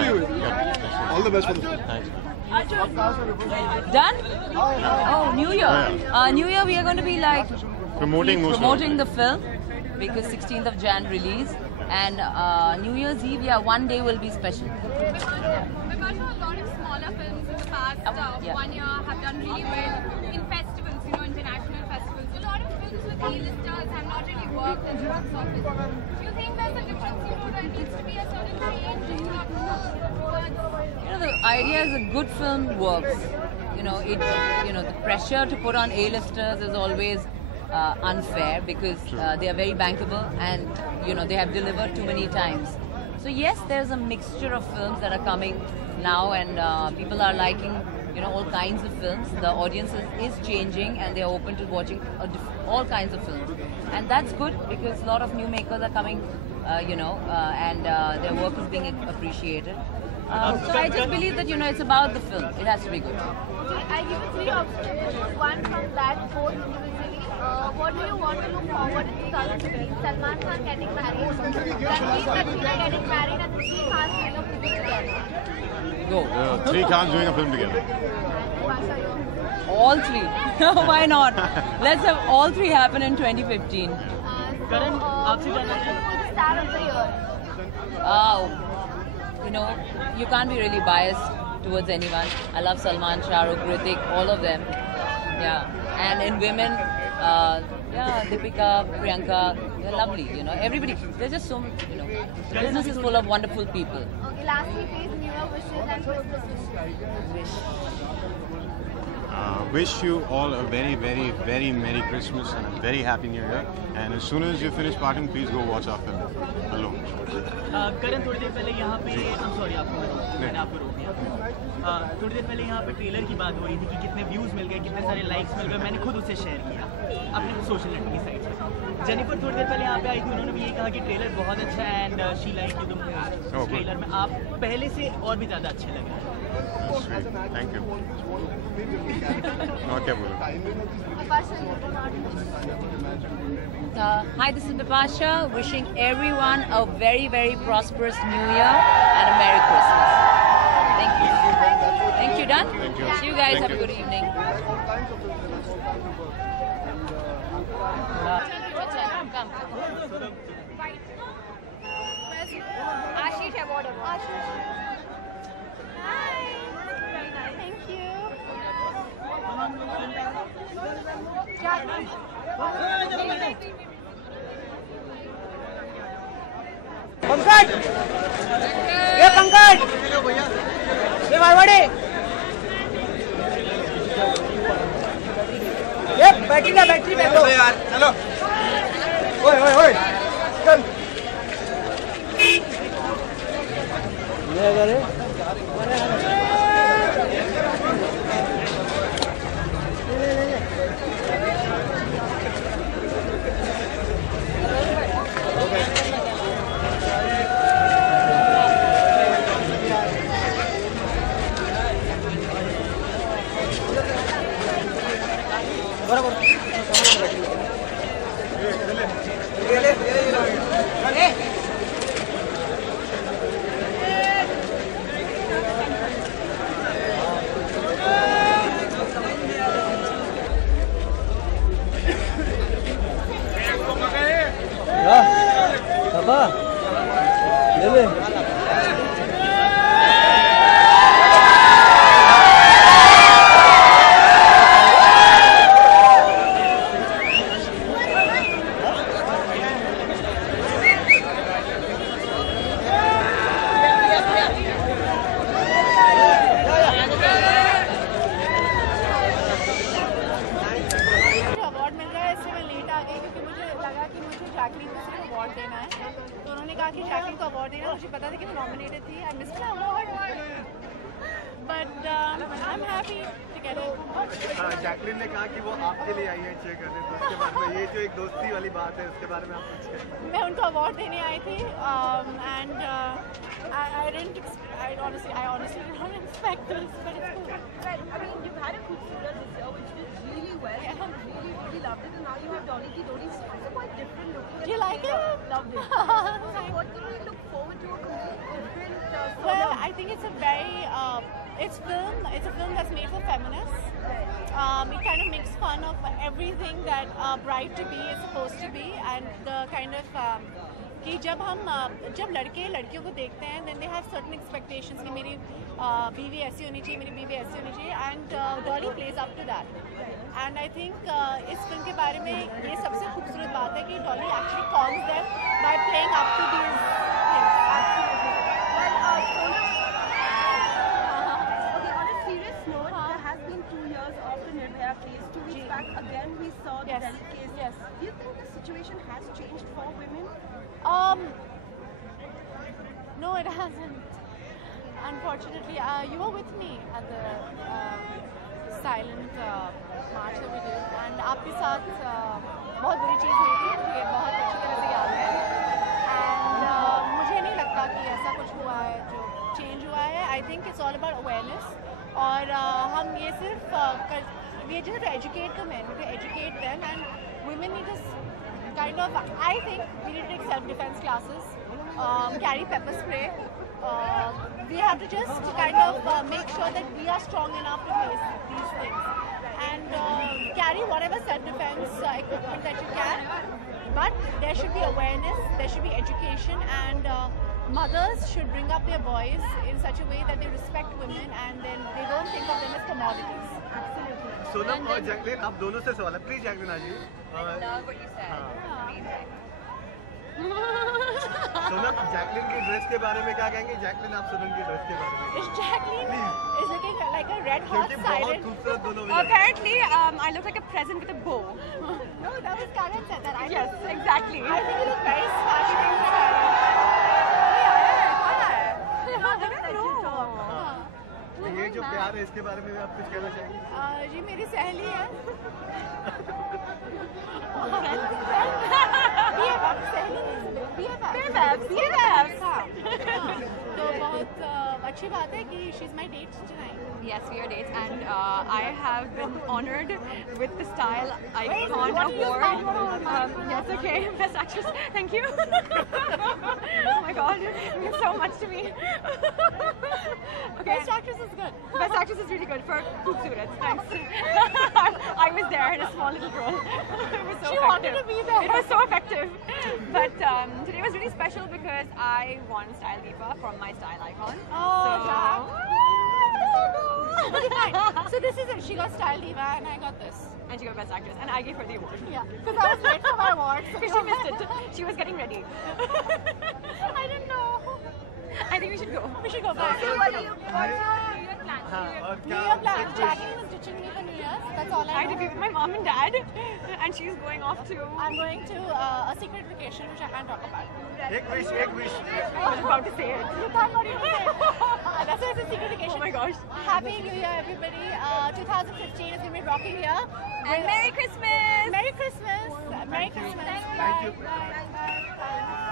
to you. All the best for the film. Thanks. Done? Oh, New Year. New Year we are going to be like Promoting the film because 16th of Jan release, and New Year's Eve, yeah, one day will be special. Because a lot of smaller films in the past 1 year have done really well in festivals, international festivals. A lot of films with A-listers have not really worked in the box office. Do you think there's a difference, there needs to be a certain change? The idea is a good film works. The pressure to put on A-listers is always unfair because they are very bankable and they have delivered too many times. So yes, there's a mixture of films that are coming now, and people are liking all kinds of films. The audience is changing and they are open to watching all kinds of films, and that's good because a lot of new makers are coming, and their work is being appreciated. So I just believe that it's about the film. It has to be good. I give you 3 options. One from that, 4 individually. What do you want to look forward to 2015? Salman Khan getting married, Ranveer Kapoor getting married, and 3 Khans doing a film together. Go. 3 Khans doing a film together. All 3. Why not? Let's have all 3 happen in 2015. Karan, who is the star of the year? You can't be really biased towards anyone. I love Salman, Shah Rukh, Hrithik, all of them. Yeah. And in women, Deepika, Priyanka, they're lovely, everybody. There's just so many, business is full of wonderful people. Okay, lastly, please, New Year wishes and Christmas wishes. Wish you all a very, very, very Merry Christmas and a very Happy New Year. And as soon as you finish partying, please go watch our film, Alone. करण थोड़ी देर पहले यहाँ पे मैंने आपको रोक दिया। थोड़ी देर पहले यहाँ पे ट्रेलर की बात हो रही थी कि कितने व्यूज़ मिल गए, कितने सारे लाइक्स मिल गए। मैंने खुद उसे शेयर किया अपने सोशल नेटवर्क की साइट पे। जेनिफर थोड़ी देर पहले यहाँ पे आई थी, उन्होंने भी ये कहा कि ट्रेलर बहुत अच्छा है and she like you the trailer में आप पहले से और भी ज़्यादा अच्छे लग रहे हैं। Thank you. और क्या बोलूं? Hi, this is Bipasha, wishing everyone a very, very prosperous New Year and a Merry Christmas. Thank you. Thank you, done? Thank you. See you guys. Thank Have you. a good evening. Come. Ashish Award. Ashish. Hi. Very nice. Thank you. Pankaj, ये पंकज, ये मारवाड़ी, ये battery ना battery बैठो यार, चलो, ओए ओए ओए, चल, ये करे, पापा ले ले अवार्ड देना है, तो उन्होंने कहा कि जैकलिन को अवार्ड देना। मुझे पता था कि मैं नॉमिनेटेड थी, I missed the award, but I am happy to get it. Jacqueline ने कहा कि वो आपके लिए आई है चेक करने, तो उसके बारे में ये जो एक दोस्ती वाली बात है उसके बारे में आप कुछ? मैं उनको अवार्ड देने आई थी and I honestly did not expect this, but it's cool. Well, I mean, you've had a good thriller this year, which did really well. Yeah. Really loved it, and now you have Dolly Ki Dodi. It's a quite different look. Do you like it? Loved it. So what do you look forward to? A completely different Well, I think it's a very it's a film that's made for feminists. It kind of makes fun of everything that a bride to be is supposed to be, and the kind of कि जब लड़के लड़कियों को देखते हैं then they have certain expectations कि मेरी बीवी ऐसी होनी चाहिए, मेरी बीवी ऐसी होनी चाहिए, and Dolly plays up to that. And I think इस फिल्म के बारे में ये सबसे खूबसूरत बात है कि Dolly actually calms them by playing up to these things. Okay, on a serious note, there has been 2 years of the Nirbhaya case. 2 weeks back, again we saw the Delhi case. Yes. Do you think the situation has changed for women? No, it hasn't. Unfortunately, you were with me at the silent march that we did, and आपके साथ बहुत बुरी चीज़ हुई थी, मुझे बहुत अच्छी तरह से याद है, and मुझे नहीं लगता कि ऐसा कुछ हुआ है जो change हुआ है. I think it's all about awareness, और हम ये सिर्फ we just have to educate the men, we have to educate them, and women need to kind of, I think we need to take self-defense classes, carry pepper spray. We have to just kind of make sure that we are strong enough to face these things, and carry whatever self-defense equipment that you can. But there should be awareness, there should be education, and mothers should bring up their boys in such a way that they respect women and then they don't think of them as commodities. Absolutely. Sonam और Jacqueline, आप दोनों से सवाल है, please Jacqueline आ जाइए. Love what you said. Amazing. Sonam, Jacqueline की dress के बारे में क्या कहेंगे? जैकलिन, आप सोनम की ड्रेस के बारे में. Is Jacqueline is looking like a red hot क्योंकि बहुत siren? खूबसूरत दोनों में. Apparently, I look like a present with a bow. No, that was Karen said that. Yes, exactly. I think you look very smashing in Karen. ये जो प्यार है इसके बारे में आप कुछ कहना चाहेंगे? जी मेरी सहेली है. तो बहुत अच्छी बात है कि she's my date tonight. Yes, we are dates, and I have been honored with the Style Icon Award. Yes, okay, Best Actress. Thank you. Oh my God, you mean so much to me. Okay. Best actress is good. Best Actress is really good for Khoobsurat. Thanks. I was there in a small little role. It was so She effective. wanted to be there. It was so effective. But today was really special because I won Style Diva from my Style Icon. Okay, fine. So this is it. She got Style Diva and I got this. And she got Best Actress, and I gave her the award. Yeah, because I was late for my award. So Because she missed it. She was getting ready. I didn't know. I think we should go. We should go back. What's your New Year plan? हाँ, और New क्या Year plans. Jacqueline is ditching me for New Year's. That's all I I had to be know. with my mom and dad, and she's going off to. I'm going to a secret vacation which I can't talk about. एक wish. I was about to say it. You can't not even say it. That's why it's a secret vacation. Oh my gosh. Happy New Year, everybody. 2015 is going to be a rocky year. And Merry Christmas! Merry Christmas. Merry you. Christmas. Thank you. Bye. Bye. Bye.